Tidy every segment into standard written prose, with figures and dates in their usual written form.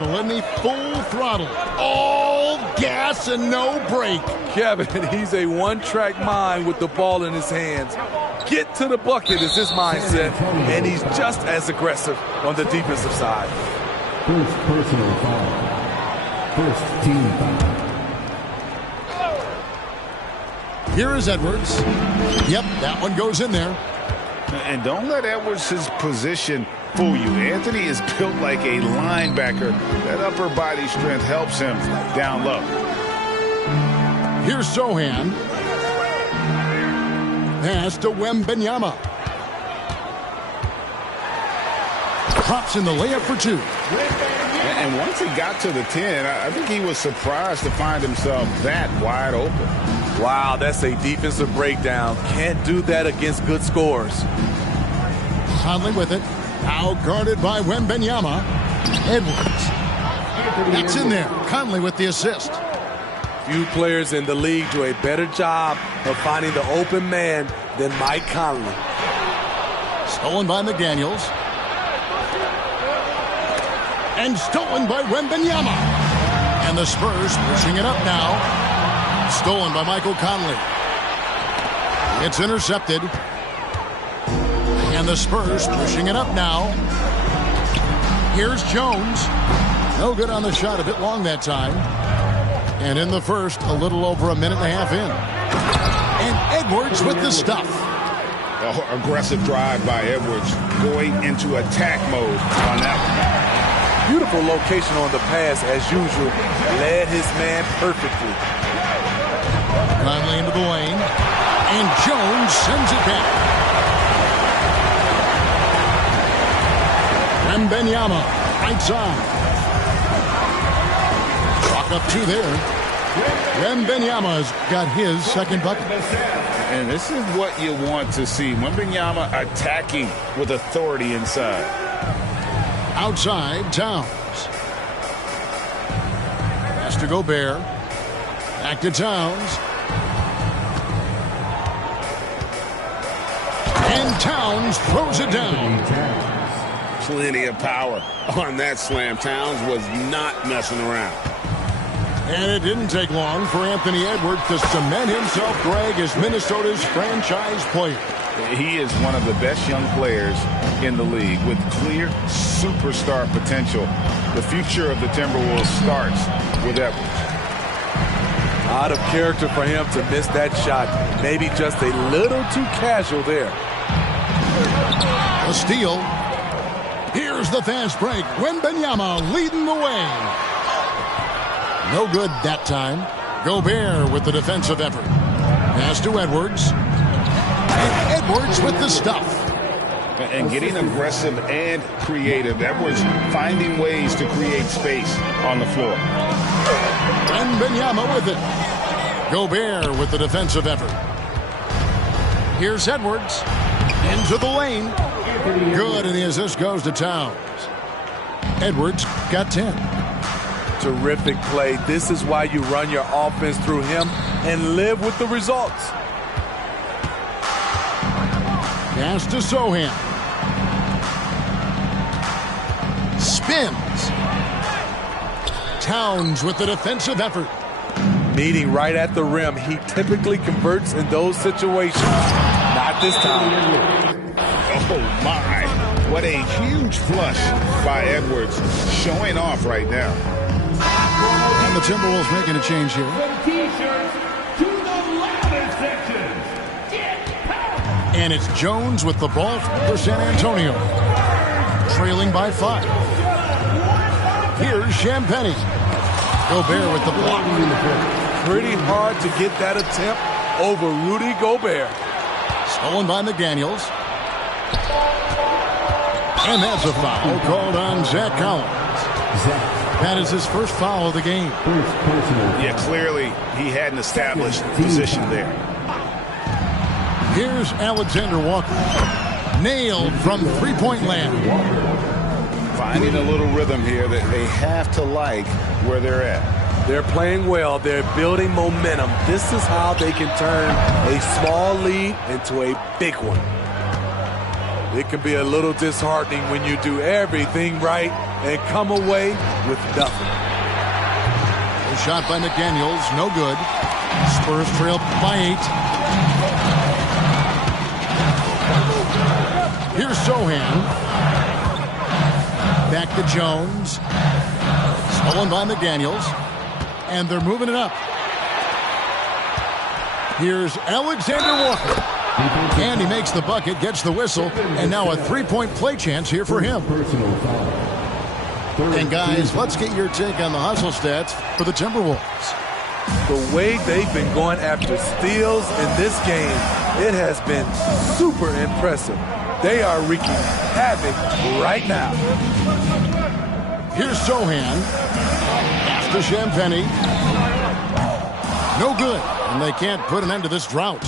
In the full throttle, all gas and no brake. Kevin, he's a one-track mind with the ball in his hands. Get to the bucket is his mindset, and he's just as aggressive on the defensive side. First personal foul. First team foul. Here is Edwards. Yep, that one goes in there. And don't let Edwards' position fool you. Anthony is built like a linebacker. That upper body strength helps him down low. Here's Sohan. Pass to Wembanyama. Drops in the layup for two. And once he got to the 10, I think he was surprised to find himself that wide open. Wow, that's a defensive breakdown. Can't do that against good scores. Conley with it. Now guarded by Wembanyama. Edwards. That's in there. Conley with the assist. Few players in the league do a better job of finding the open man than Mike Conley. Stolen by McDaniels. And stolen by Wembanyama. And the Spurs pushing it up now. Stolen by Michael Conley. It's intercepted. And the Spurs pushing it up now. Here's Jones. No good on the shot, a bit long that time. And in the first, a little over a minute and a half in. And Edwards with the stuff. Oh, aggressive drive by Edwards, going into attack mode on that one. Beautiful location on the pass as usual. Led his man perfectly. Conley into the lane. And Jones sends it back. Wembanyama, right side. Chalk up two there. Wembanyama's got his second bucket. And this is what you want to see. Wembanyama attacking with authority inside. Outside, Towns. Pass to Gobert. Back to Towns. And Towns throws it down. Plenty of power on that slam. Towns was not messing around. And it didn't take long for Anthony Edwards to cement himself, Greg, as Minnesota's franchise player. He is one of the best young players in the league with clear superstar potential. The future of the Timberwolves starts with Edwards. Out of character for him to miss that shot. Maybe just a little too casual there. A steal. Here's the fast break. Wembanyama leading the way. No good that time. Gobert with the defensive effort. Pass to Edwards. And Edwards with the stuff. And getting aggressive and creative. Edwards finding ways to create space on the floor. Wembanyama with it. Gobert with the defensive effort. Here's Edwards. Into the lane. Good, and the assist goes to Towns. Edwards got 10. Terrific play. This is why you run your offense through him and live with the results. Pass to Sohan. Spins. Towns with the defensive effort. Meeting right at the rim. He typically converts in those situations. Not this time. Oh, my. What a huge flush by Edwards. Showing off right now. And the Timberwolves making a change here. And it's Jones with the ball for San Antonio. Trailing by 5. Here's Champagnie. Gobert with the block. Pretty hard to get that attempt over Rudy Gobert. Stolen by McDaniels. And that's a foul called on Zach Collins. That is his first foul of the game. Yeah, clearly he had an established position there. Here's Alexander Walker. Nailed from three-point land. Finding a little rhythm here that they have to like where they're at. They're playing well. They're building momentum. This is how they can turn a small lead into a big one. It can be a little disheartening when you do everything right and come away with nothing. A shot by McDaniels, no good. Spurs trail by 8. Here's Sohan. Back to Jones. Stolen by McDaniels. And they're moving it up. Here's Alexander Walker. And he makes the bucket, gets the whistle, and now a three-point play chance here for him. And guys, let's get your take on the hustle stats for the Timberwolves. The way they've been going after steals in this game, it has been super impressive. They are wreaking havoc right now. Here's Sohan. Pass to Champagny. No good, and they can't put an end to this drought.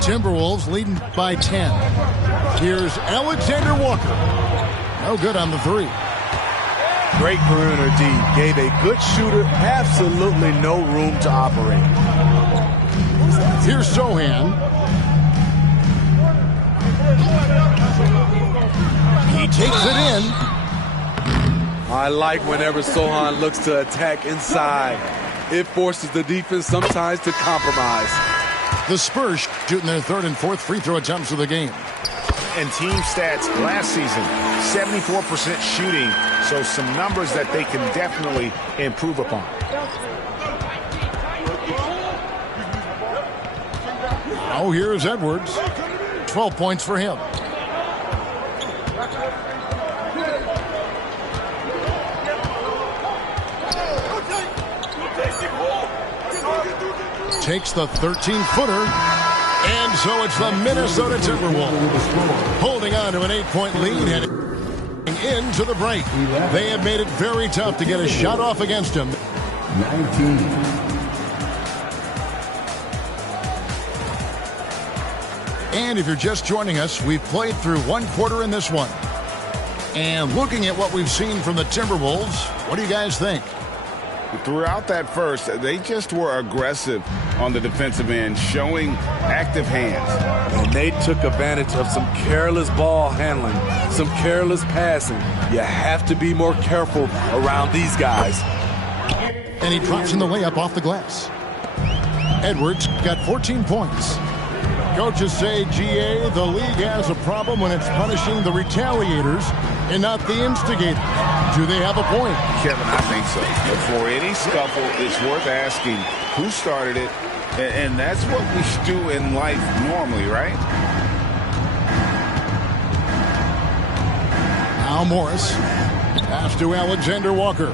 Timberwolves leading by 10. Here's Alexander Walker. No good on the three. Great perimeter D. Gave a good shooter absolutely no room to operate. Here's Sohan. He takes it in. I like whenever Sohan looks to attack inside. It forces the defense sometimes to compromise. The Spurs shooting their third and fourth free throw attempts of the game. And team stats last season, 74% shooting, so some numbers that they can definitely improve upon. Now here's Edwards. 12 points for him. Takes the 13-footer, and so it's the Minnesota Timberwolves holding on to an 8-point lead heading into the break. They have made it very tough to get a shot off against him. 19. And if you're just joining us, we've played through one quarter in this one. And looking at what we've seen from the Timberwolves, what do you guys think? Throughout that first, they just were aggressive on the defensive end, showing active hands. And they took advantage of some careless ball handling, some careless passing. You have to be more careful around these guys. And he drops in the layup off the glass. Edwards got 14 points. Coaches say, GA, the league has a problem when it's punishing the retaliators and not the instigators. Do they have a point? Kevin, I think so. But for any scuffle, it's worth asking who started it, and that's what we do in life normally, right? Now Morris. Pass to Alexander Walker.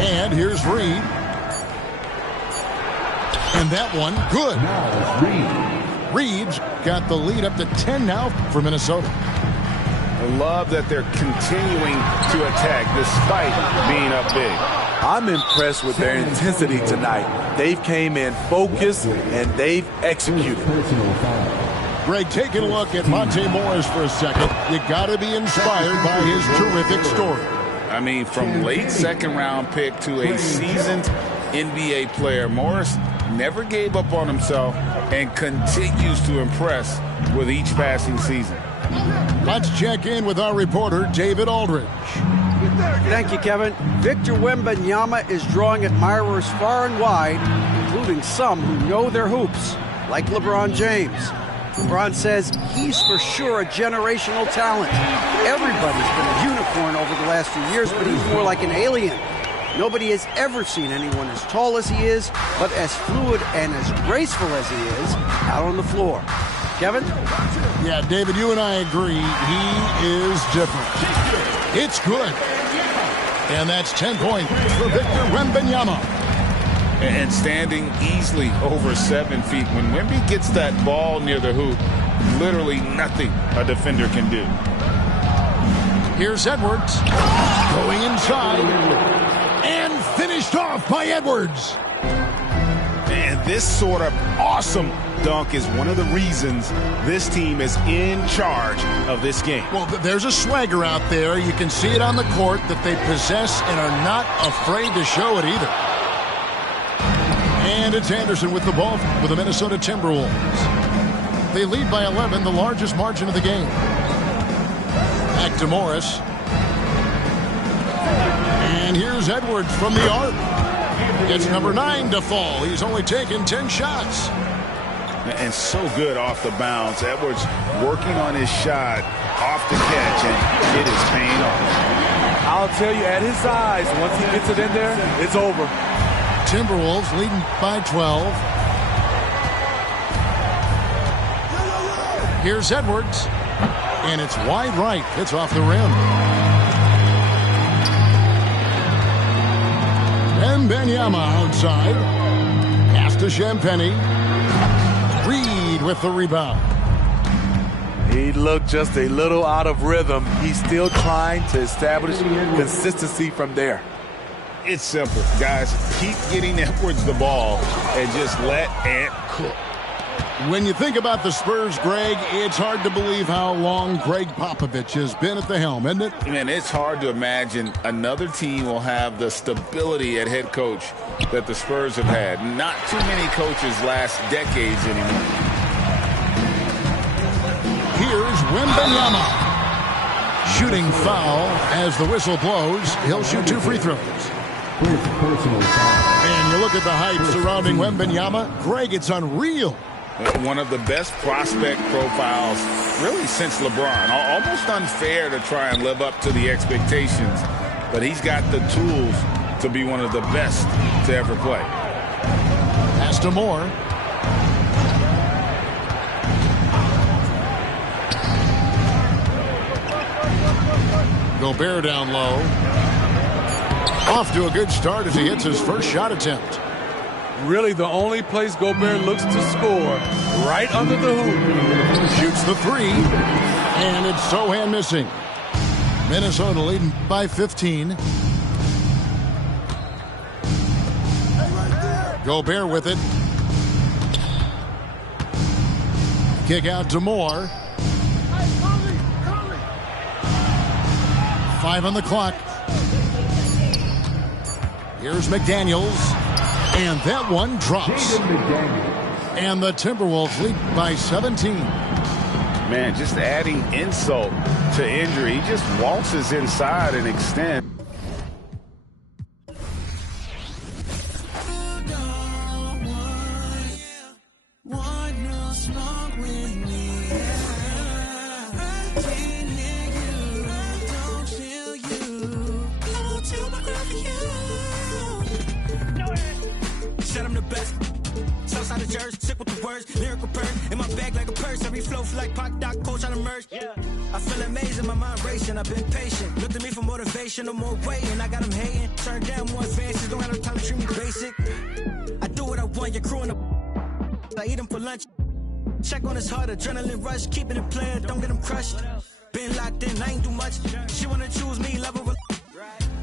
And here's Reed. And that one, good. Now Reed's got the lead up to 10 now for Minnesota. I love that they're continuing to attack despite being up big. I'm impressed with their intensity tonight. They've came in focused and they've executed. Greg, taking a look at Monte Morris for a second. You got to be inspired by his terrific story. I mean, from late second-round pick to a seasoned NBA player, Morris never gave up on himself and continues to impress with each passing season. Let's check in with our reporter, David Aldridge. Thank you, Kevin. Victor Wembanyama is drawing admirers far and wide, including some who know their hoops, like LeBron James. LeBron says he's for sure a generational talent. Everybody's been a unicorn over the last few years, but he's more like an alien. Nobody has ever seen anyone as tall as he is, but as fluid and as graceful as he is out on the floor. Kevin? Yeah, David, you and I agree. He is different. It's good. And that's 10 points for Victor Wembanyama. And standing easily over 7 feet. When Wemby gets that ball near the hoop, literally nothing a defender can do. Here's Edwards. Going inside. And finished off by Edwards. And this sort of awesome dunk is one of the reasons this team is in charge of this game. Well, there's a swagger out there. You can see it on the court that they possess and are not afraid to show it either. And it's Anderson with the ball for the Minnesota Timberwolves. They lead by 11, the largest margin of the game. Back to Morris. And here's Edwards from the arc. Gets number 9 to fall. He's only taken 10 shots. And so good off the bounce. Edwards working on his shot off the catch, and it is paying off. I'll tell you, at his size, once he gets it in there, it's over. Timberwolves leading by 12. Here's Edwards. And it's wide right. It's off the rim. Wembanyama outside. Pass to Champagny. Reed with the rebound. He looked just a little out of rhythm. He's still trying to establish consistency from there. It's simple, guys. Keep getting Edwards the ball and just let Ant cook. When you think about the Spurs, Greg, it's hard to believe how long Greg Popovich has been at the helm, isn't it? Man, it's hard to imagine another team will have the stability at head coach that the Spurs have had. Not too many coaches last decades anymore. Here's Wembanyama. Shooting foul as the whistle blows. He'll shoot 2 free throws. Personal foul. And you look at the hype surrounding Wembanyama. Greg, it's unreal. One of the best prospect profiles really since LeBron. Almost unfair to try and live up to the expectations, but he's got the tools to be one of the best to ever play. Pass to Moore. Gobert down low. Off to a good start as he hits his first shot attempt. Really the only place Gobert looks to score, right under the hoop. Shoots the 3, and it's Sohan missing. Minnesota leading by 15. Gobert with it. Kick out to Moore. 5 on the clock. Here's McDaniels. And that one drops. And the Timberwolves lead by 17. Man, just adding insult to injury. He just waltzes inside and extends. I feel amazing, my mind racing, I've been patient. Looked at me for motivation, no more waiting. I got them hating, turn down more advances, don't have no time to treat me basic. I do what I want, your crew in the I eat them for lunch. Check on his heart, adrenaline rush, keeping it playing, don't get him crushed. Been locked in, I ain't do much. She wanna choose me, love her.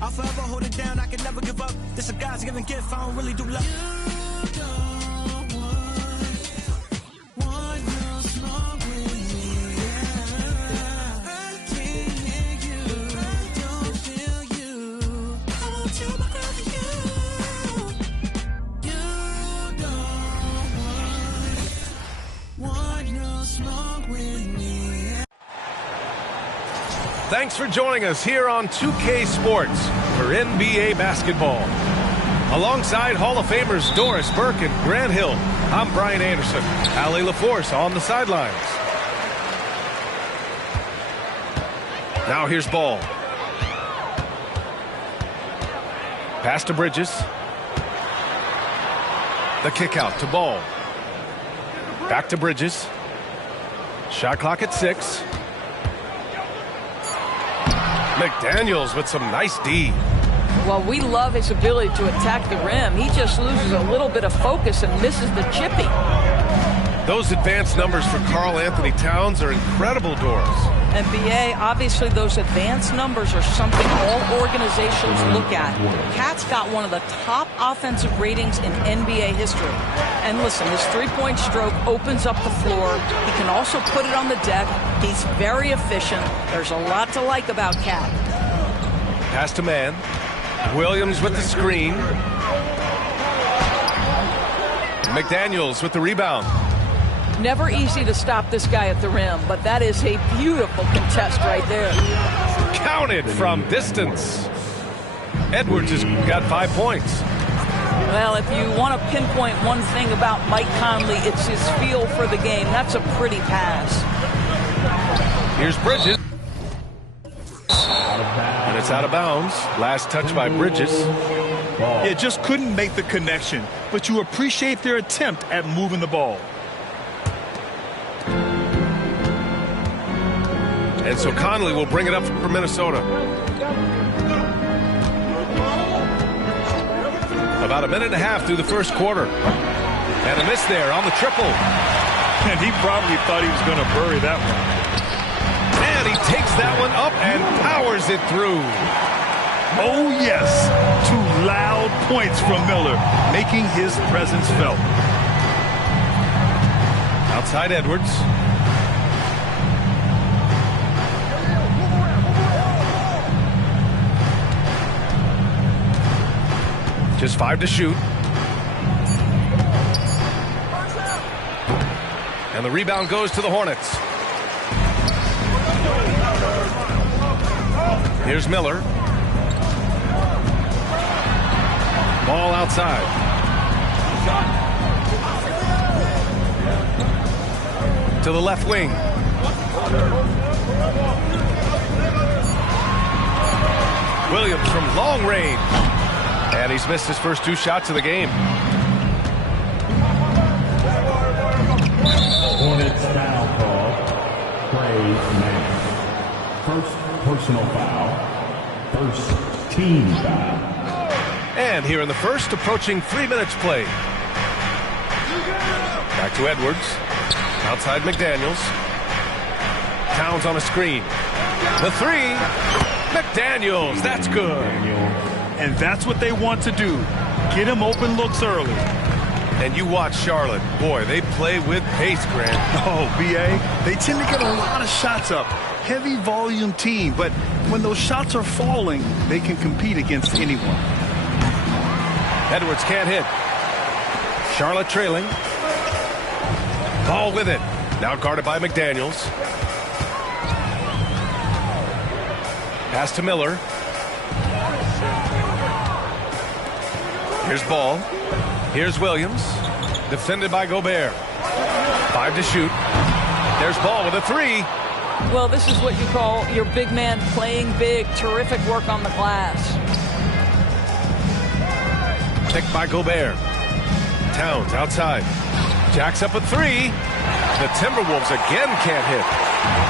I'll forever hold it down, I can never give up. This a God's given gift, I don't really do love. Thanks for joining us here on 2K Sports for NBA basketball. Alongside Hall of Famers Doris Burke and Grant Hill, I'm Brian Anderson. Ali LaForce on the sidelines. Now here's Ball. Pass to Bridges. The kick out to Ball. Back to Bridges. Shot clock at 6. McDaniels with some nice D. Well, we love his ability to attack the rim. He just loses a little bit of focus and misses the chippy. Those advanced numbers for Karl Anthony Towns are incredible, Doris. And BA, obviously those advanced numbers are something all organizations look at. Cat's got one of the top offensive ratings in NBA history. And listen, his three-point stroke opens up the floor. He can also put it on the deck. He's very efficient. There's a lot to like about Cat. Pass to man. Williams with the screen. McDaniels with the rebound. Never easy to stop this guy at the rim, but that is a beautiful contest right there. Counted from distance. Edwards has got 5 points. Well, if you want to pinpoint one thing about Mike Conley, it's his feel for the game. That's a pretty pass. Here's Bridges. And it's out of bounds. Last touch by Bridges. Yeah, just couldn't make the connection, but you appreciate their attempt at moving the ball. And so Conley will bring it up for Minnesota. About a minute and a half through the first quarter. And a miss there on the triple. And he probably thought he was going to bury that one. And he takes that one up and powers it through. Oh, yes. 2 loud points from Miller, making his presence felt. Outside Edwards. Just 5 to shoot. And the rebound goes to the Hornets. Here's Miller. Ball outside. To the left wing. Williams from long range. And he's missed his first 2 shots of the game. Hornets foul call. Praise man. First personal foul. First team foul. And here in the first, approaching 3 minutes play. Back to Edwards. Outside McDaniels. Towns on a screen. The 3. McDaniels. That's good. And that's what they want to do. Get him open looks early. And you watch Charlotte. Boy, they play with pace, Grant. Oh, B.A., they tend to get a lot of shots up. Heavy volume team, but when those shots are falling, they can compete against anyone. Edwards can't hit. Charlotte trailing. Ball with it. Now guarded by McDaniels. Pass to Miller. Here's Ball. Here's Williams. Defended by Gobert. 5 to shoot. There's Ball with a 3. Well, this is what you call your big man playing big. Terrific work on the glass. Picked by Gobert. Towns outside. Jacks up a 3. The Timberwolves again can't hit.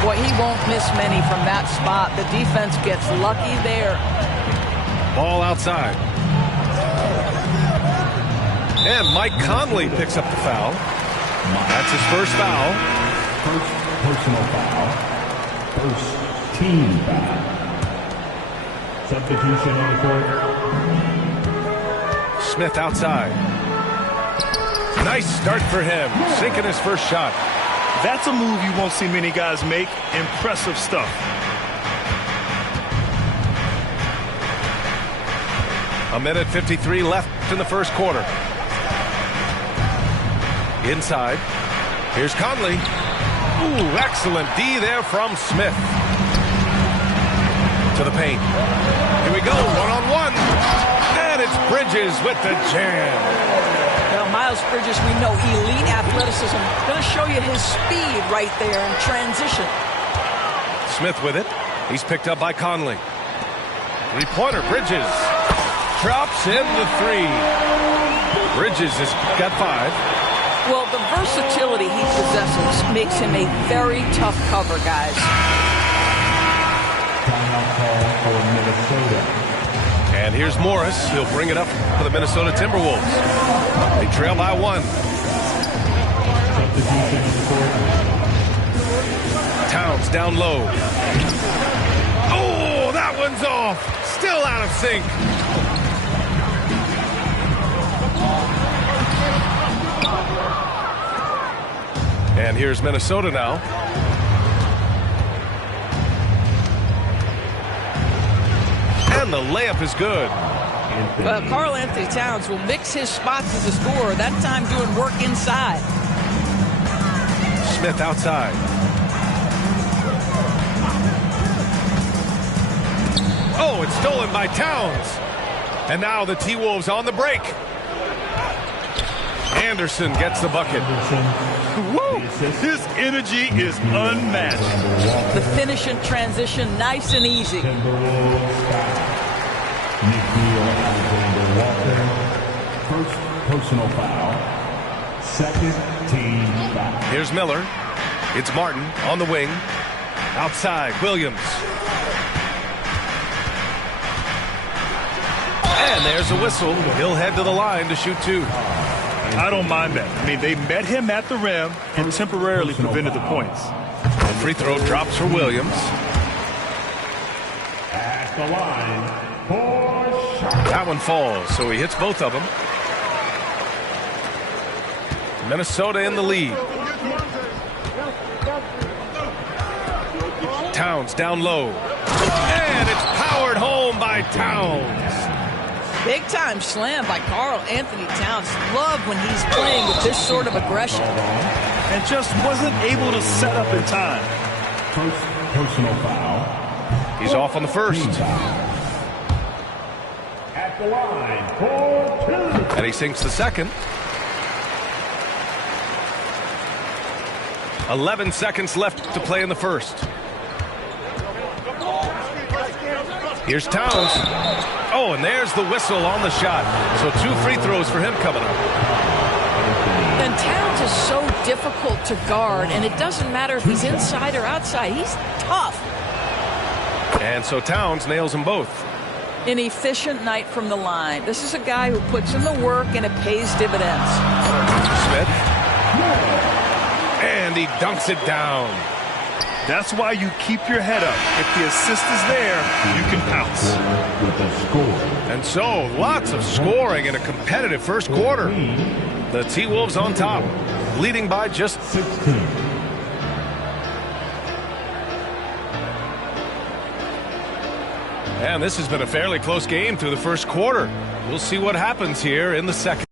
Boy, he won't miss many from that spot. The defense gets lucky there. Ball outside. And Mike Conley picks up the foul. That's his first foul. First personal foul. First team foul. Substitution on the court. Smith outside. Nice start for him. Sinking his first shot. That's a move you won't see many guys make. Impressive stuff. A minute 53 left in the first quarter. Inside. Here's Conley. Ooh, excellent D there from Smith. To the paint. Here we go, one-on-one. And it's Bridges with the jam. Well, Miles Bridges, we know elite athleticism. Going to show you his speed right there in transition. Smith with it. He's picked up by Conley. 3-pointer, Bridges. Drops in the 3. Bridges has got 5. Well, the versatility he possesses makes him a very tough cover, guys. Timeout call for Minnesota. And here's Morris. He'll bring it up for the Minnesota Timberwolves. They trail by 1. Substitution on the court. Towns down low. Oh, that one's off. Still out of sync. And here's Minnesota now. And the layup is good. Well, Karl Anthony Towns will mix his spots as a scorer, that time doing work inside. Smith outside. Oh, it's stolen by Towns. And now the T-Wolves on the break. Anderson gets the bucket. Woo! His energy is unmatched. The finish in transition, nice and easy. First personal foul. Second team foul. Here's Miller. It's Martin on the wing. Outside, Williams. And there's a whistle. He'll head to the line to shoot two. I don't mind that. I mean, they met him at the rim and temporarily prevented the points. Free throw drops for Williams. At the line for shot. That one falls, so he hits both of them. Minnesota in the lead. Towns down low. And it's powered home by Towns. Big time slam by Karl Anthony Towns. Love when he's playing with this sort of aggression. And just wasn't able to set up in time. First personal foul. He's off on the first. At the line for two. And he sinks the second. 11 seconds left to play in the first. Here's Towns. Oh, and there's the whistle on the shot. So 2 free throws for him coming up. And Towns is so difficult to guard, and it doesn't matter if he's inside or outside. He's tough. And so Towns nails them both. An efficient night from the line. This is a guy who puts in the work, and it pays dividends. Smith. And he dunks it down. That's why you keep your head up. If the assist is there, you can pounce. With the score. And so, lots of scoring in a competitive first quarter. The T-Wolves on top, leading by just 16. And this has been a fairly close game through the first quarter. We'll see what happens here in the second.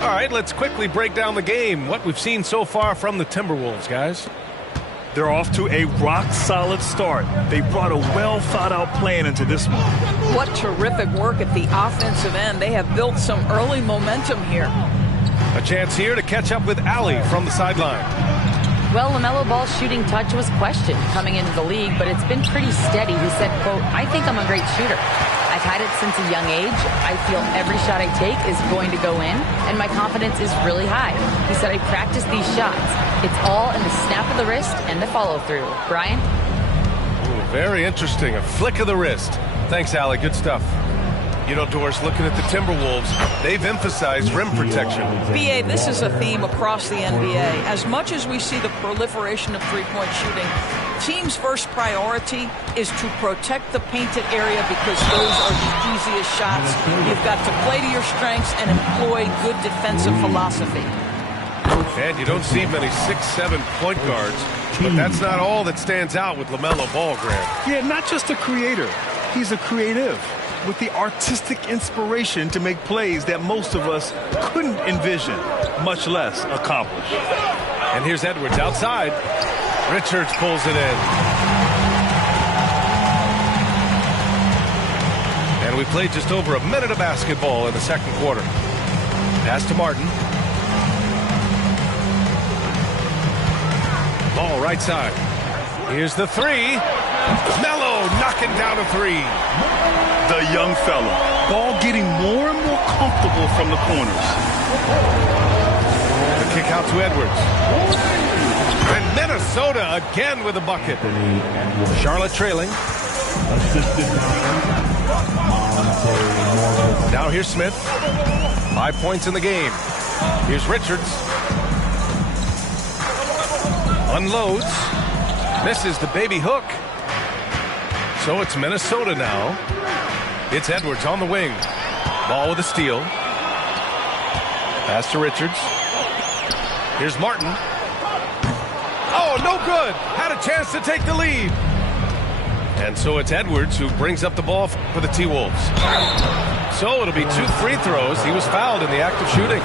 All right, let's quickly break down the game. What we've seen so far from the Timberwolves, guys. They're off to a rock-solid start. They brought a well-thought-out plan into this one. What terrific work at the offensive end. They have built some early momentum here. A chance here to catch up with Allie from the sideline. Well, LaMelo Ball's shooting touch was questioned coming into the league, but it's been pretty steady. He said, quote, "I think I'm a great shooter. I've had it since a young age. I feel every shot I take is going to go in, and my confidence is really high." He said, "I practice these shots. It's all in the snap of the wrist and the follow-through." Brian? Ooh, very interesting. A flick of the wrist. Thanks, Allie. Good stuff. You know, Doris, looking at the Timberwolves, they've emphasized rim protection. BA, this is a theme across the NBA. As much as we see the proliferation of three-point shooting, teams' first priority is to protect the painted area because those are the easiest shots. You've got to play to your strengths and employ good defensive philosophy. And you don't see many 6'7" point guards, but that's not all that stands out with LaMelo Ball, Grant. Yeah, not just a creator. He's a creative with the artistic inspiration to make plays that most of us couldn't envision, much less accomplish. And here's Edwards outside. Richards pulls it in. And we played just over a minute of basketball in the second quarter. Pass to Martin. Ball right side. Here's the three. Melo knocking down a three. The young fella. Ball getting more and more comfortable from the corners. The kick out to Edwards. And Minnesota again with a bucket. Charlotte trailing. Now here's Smith. 5 points in the game. Here's Richards. Unloads. Misses the baby hook. So it's Minnesota now. It's Edwards on the wing. Ball with a steal. Pass to Richards. Here's Martin. Oh, no good. Had a chance to take the lead. And so it's Edwards who brings up the ball for the T-Wolves. So it'll be 2 free throws. He was fouled in the act of shooting.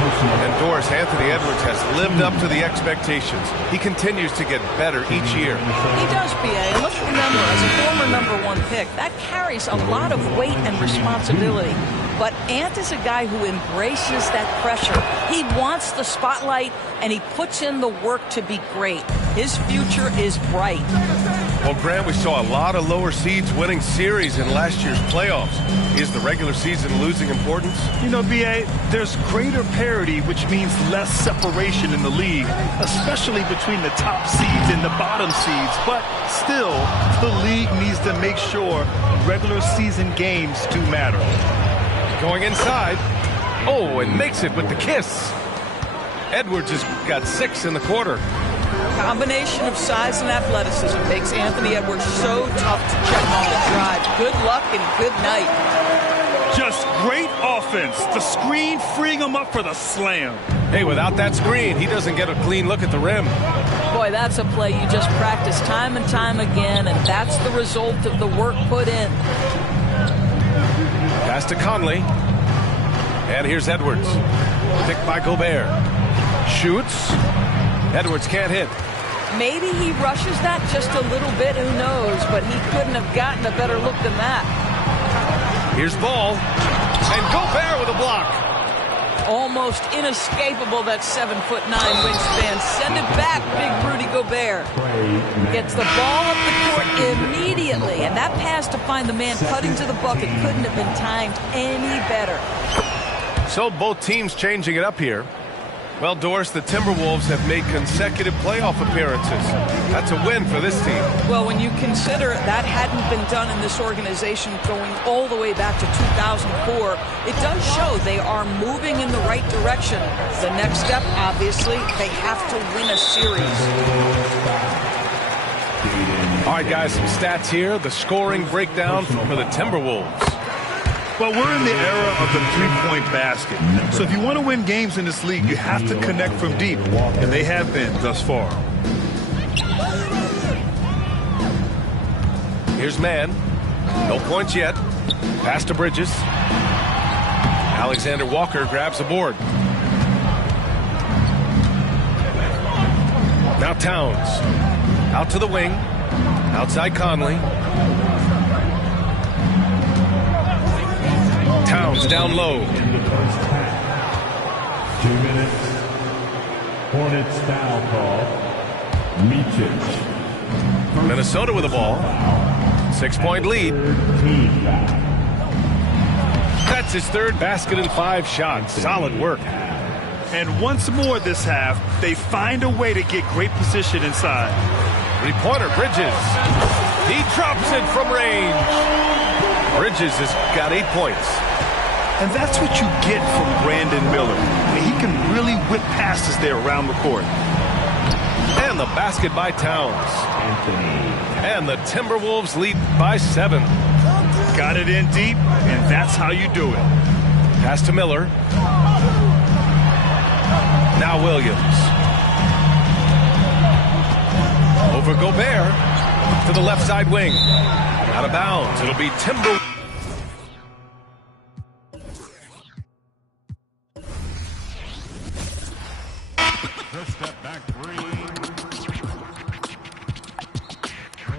And Doris, Anthony Edwards has lived up to the expectations. He continues to get better each year. He does, BA. And let's remember, as a former #1 pick, that carries a lot of weight and responsibility. But Ant is a guy who embraces that pressure. He wants the spotlight, and he puts in the work to be great. His future is bright. Well, Grant, we saw a lot of lower seeds winning series in last year's playoffs. Is the regular season losing importance? You know, BA, there's greater parity, which means less separation in the league, especially between the top seeds and the bottom seeds. But still, the league needs to make sure regular season games do matter. Going inside. Oh, and makes it with the kiss. Edwards has got 6 in the quarter. Combination of size and athleticism makes Anthony Edwards so tough to check on the drive. Good luck and good night. Just great offense. The screen freeing him up for the slam. Hey, without that screen, he doesn't get a clean look at the rim. Boy, that's a play you just practice time and time again, and that's the result of the work put in. Pass to Conley. And here's Edwards. Picked by Gobert. Shoots. Edwards can't hit. Maybe he rushes that just a little bit, who knows, but he couldn't have gotten a better look than that. Here's Ball. And Gobert with a block. Almost inescapable, that 7'9" wingspan. Send it back, big Rudy Gobert. Gets the ball up the court immediately, and that pass to find the man cutting to the bucket couldn't have been timed any better. So both teams changing it up here. Well, Doris, the Timberwolves have made consecutive playoff appearances. That's a win for this team. Well, when you consider that hadn't been done in this organization going all the way back to 2004, it does show they are moving in the right direction. The next step, obviously, they have to win a series. All right, guys, some stats here. The scoring breakdown for the Timberwolves. Well, we're in the era of the three-point basket. So if you want to win games in this league, you have to connect from deep, and they have been thus far. Here's Mann. No points yet. Pass to Bridges. Alexander Walker grabs the board. Now Towns. Out to the wing. Outside Conley. Towns down low. 2 minutes. Hornets foul call. Mičić. Minnesota with the ball. 6-point lead. Team foul. That's his third basket in 5 shots. Solid work. And once more this half, they find a way to get great position inside. 3-pointer, Bridges. He drops it from range. Bridges has got 8 points. And that's what you get from Brandon Miller. I mean, he can really whip passes there around the court. And the basket by Towns. And the Timberwolves lead by 7. Got it in deep, and that's how you do it. Pass to Miller. Now Williams. Over Gobert to the left side wing. Out of bounds. It'll be Timber. First step back three.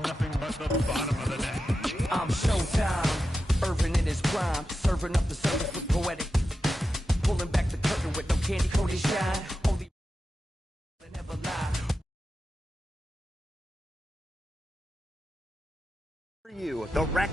Nothing but the bottom of the net. I'm Showtime, Irvin in his prime, serving up the service with poetic, pulling back the curtain with no candy coated shine. Only never lie. For you, the Rec